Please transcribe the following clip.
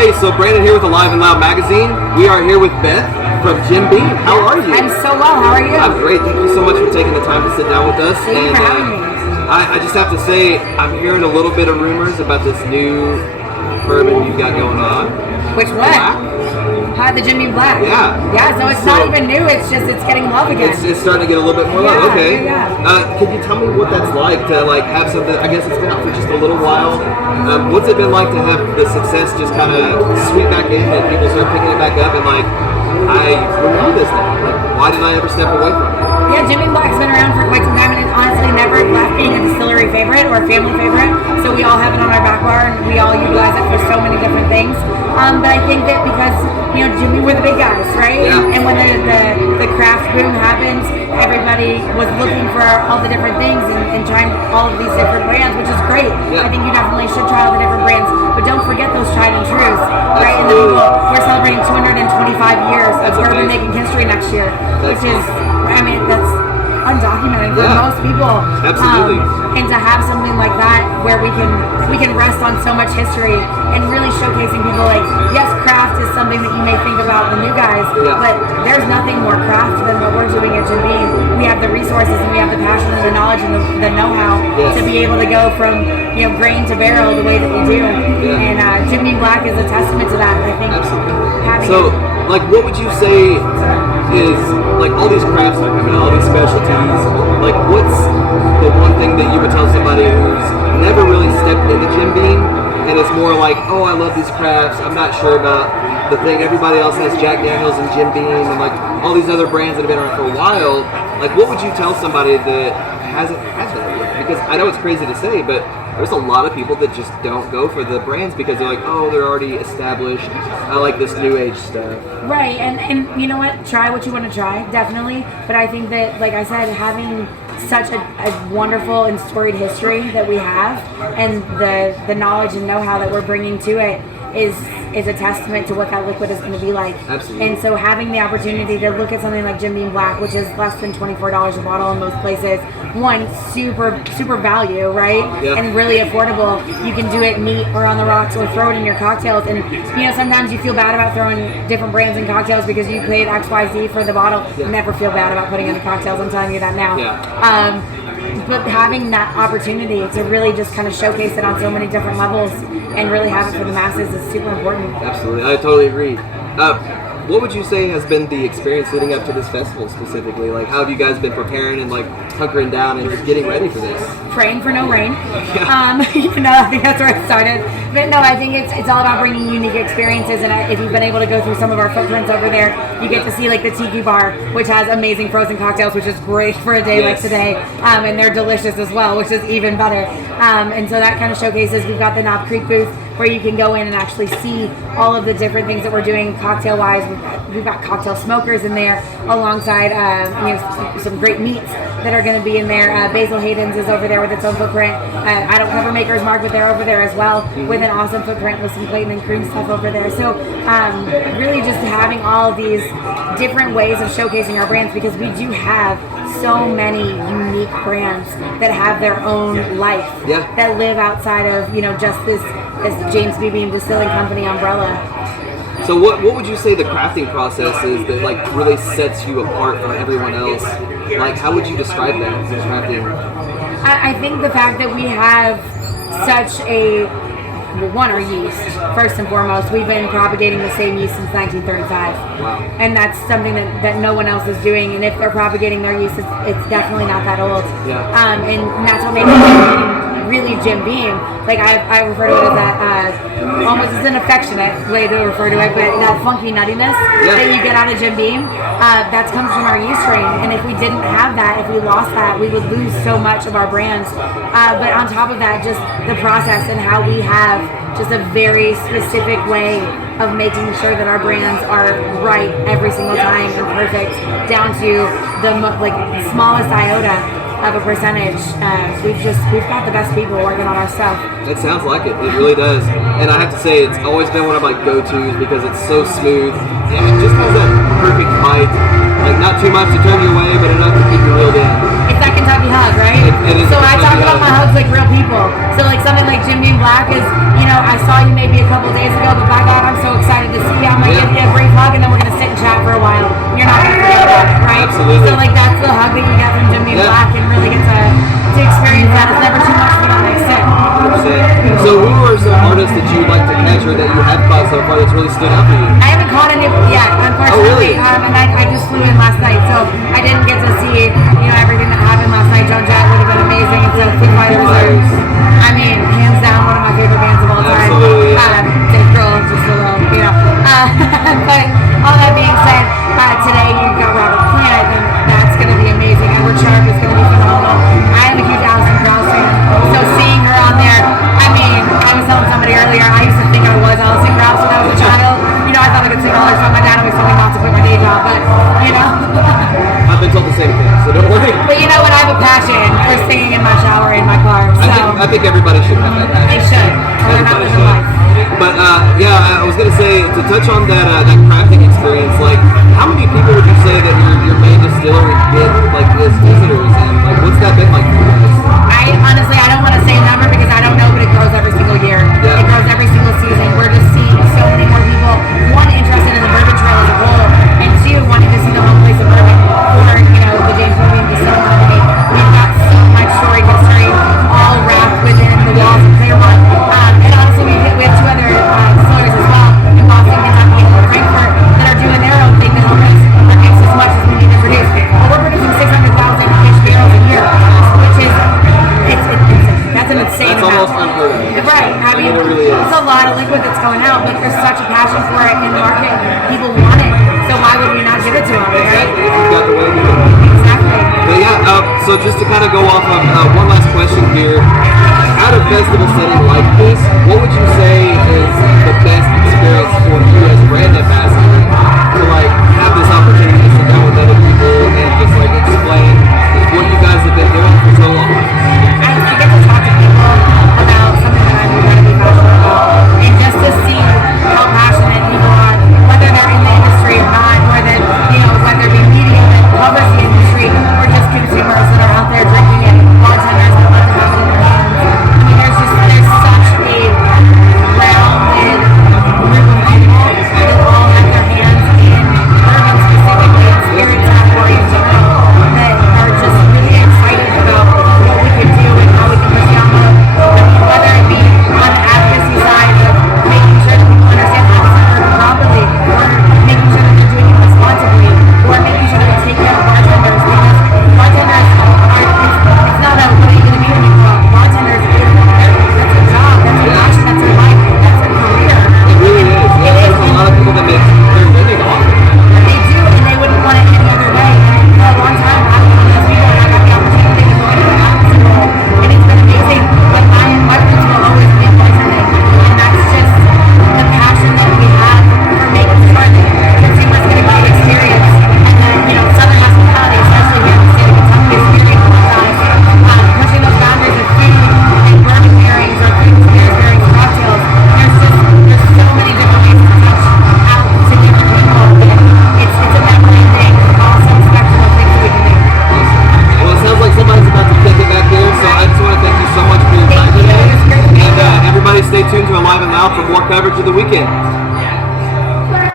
Hey, so Brandon here with Alive and Loud Magazine. We are here with Beth from Jim Beam. How are you? I'm so well. How are you? I'm great. Thank you so much for taking the time to sit down with us. Thank you for having me. I just have to say, I'm hearing a little bit of rumors about this new bourbon you got going on. Which one? The Jim Beam Black. Yeah. Yeah, so it's not even new. It's just it's getting love again. It's starting to get a little bit more love. Okay. Yeah. Could you tell me what that's like to have something? I guess it's been out for just a little while. What's it been like to have the success just kind of sweep back in and people start picking it back up and like, I remember this now. Like, why did I ever step away from it? Yeah, Jim Beam Black's been around for quite some time, and it's honestly never left being a distillery favorite or a family favorite. So we all have it on our back bar, and we all utilize it for so many different things. But I think that because Jim Beam, we're the big guys, right? Yeah. And when the craft boom happens, everybody was looking for all the different things and trying all of these different brands, which is great. Yeah. I think you definitely should try all the different brands, but don't forget those tried and trues, right? And the people, we're celebrating 225 years of bourbon making history next year, which is, I mean, that's undocumented for most people. Absolutely. And to have something like that where we can rest on so much history and really showcasing people like, yes, craft is something that you may think about the new guys, but there's nothing more craft than what we're doing at Jim Beam. We have the resources and we have the passion and the knowledge and the know-how to be able to go from grain to barrel the way that we do. And Jim Beam Black is a testament to that. I think. Absolutely. So, like, what would you say is, like, all these crafts that are coming out, all these specialties, like, what's the one thing that you would tell somebody who's never really stepped into Jim Beam and it's more like, oh, I love these crafts, I'm not sure about the thing, everybody else has Jack Daniels and Jim Beam and like all these other brands that have been around for a while, like, what would you tell somebody that hasn't had that yet? Because I know it's crazy to say, but there's a lot of people that just don't go for the brands because they're like, oh, they're already established. I like this new age stuff. Right, and you know what? Try what you want to try, definitely. But I think that, like I said, having such a wonderful and storied history that we have, and the knowledge and know-how that we're bringing to it is a testament to what that liquid is going to be like. Absolutely. And so having the opportunity to look at something like Jim Beam Black, which is less than $24 a bottle in most places, one, super value, right? Yeah. And really affordable. You can do it neat or on the rocks or throw it in your cocktails. And sometimes you feel bad about throwing different brands in cocktails because you paid XYZ for the bottle. Yeah. Never feel bad about putting it in cocktails, I'm telling you that now. Yeah. But having that opportunity to really just kind of showcase it on so many different levels and really have it for the masses is super important. Absolutely, I totally agree. What would you say has been the experience leading up to this festival specifically? Like, how have you guys been preparing and like hunkering down and just getting ready for this? Praying for no rain. I think that's where it started. But no, I think it's all about bringing unique experiences. And if you've been able to go through some of our footprints over there, you get to see like the Tiki Bar, which has amazing frozen cocktails, which is great for a day like today. And they're delicious as well, which is even better. And so that kind of showcases. We've got the Knob Creek booth where you can go in and actually see all of the different things that we're doing cocktail-wise. We've got cocktail smokers in there alongside some great meats that are going to be in there. Basil Hayden's is over there with its own footprint. I Don't Cover Maker's Mark, but they're over there as well with an awesome footprint with some Clayton and Cream stuff over there. So really just having all of these different ways of showcasing our brands, because we do have so many unique brands that have their own life that live outside of just this James B. Beam Distilling Company umbrella. So what would you say the crafting process is that like really sets you apart from everyone else? Like, how would you describe that, the crafting? I think the fact that we have such our yeast, first and foremost. We've been propagating the same yeast since 1935. Wow. And that's something that no one else is doing. And if they're propagating their yeast, it's definitely not that old. Yeah. And that's what makes it really Jim Beam. Like I refer to it as that almost as an affectionate way to refer to it, but that funky nuttiness that you get out of Jim Beam, that comes from our yeast strain. And if we didn't have that, if we lost that, we would lose so much of our brands. But on top of that, just the process and how we have just a very specific way of making sure that our brands are right every single time and perfect, down to the smallest iota of a percentage. We've got the best people working on our stuff. It sounds like it. It really does. And I have to say, it's always been one of my go-tos because it's so smooth and it just has that perfect bite. Like, not too much to turn you away, but enough to keep you reeled in. It's that Kentucky hug, right? It is. So I talk about my hugs like real people. So like something like Jim Beam Black is, I saw you maybe a couple days ago, but by God, I'm for a while, you're not going to forget about it, right? Absolutely. So like that's the hug that you get from Jimmy Black, and really get to experience that. It's never too much for that next step. 100%. So who are some artists that you would like to catch or that you have caught so far that's really stood out for you? I haven't caught any yet, unfortunately. Oh, really? And I just flew in last night, so I didn't get to see everything that happened last night. Joan Jett would have been amazing, and so Foo Fighters are, I mean, hands down, one of my favorite bands of all time. Absolutely. Dave Grohl, just a little, but all that being said, today you've got Robert Plant, and that's going to be amazing. Edward Sharp is going to be phenomenal. I am a huge Alison Krauss fan, so seeing her on there, I mean, I was telling somebody earlier, I used to think I was Alison Krauss when I was a child. I thought I could sing all her songs. My dad always told me not to quit my day job, but I've been told the same thing, so don't worry. But you know what? I have a passion for singing in my shower in my car. So I think everybody should have that passion. They should, or they're not living life. But I was gonna say, to touch on that crafting experience, like how many people would you say that your main distillery get like as visitors, and like what's that been like for you guys? I don't want to say a number because I don't know, but it grows every single year. Yeah. It grows every single season. We're just seeing so many more people, one, interested in the bourbon trail as a whole, and two, wanting to see the home place of bourbon for the James William Distillery Company. We've got so much storied history all wrapped within the walls of Claremont. And honestly, we have two other distilleries as well in Boston, Kentucky, and Frankfurt that are doing their own thing to help us produce as much as we need to produce. But we're producing 600,000 fish barrels a year, which is that's an insane That's amount. almost unheard of. Right. I mean, it really is. it's a lot of liquid that's going out, but there's such a passion for it in the market. People want it, so why would we not give it to them, right? You've got the way to do it. Exactly. But yeah, so just to kind of go off of one last question here, at a festival setting like this, what would you say is the best experience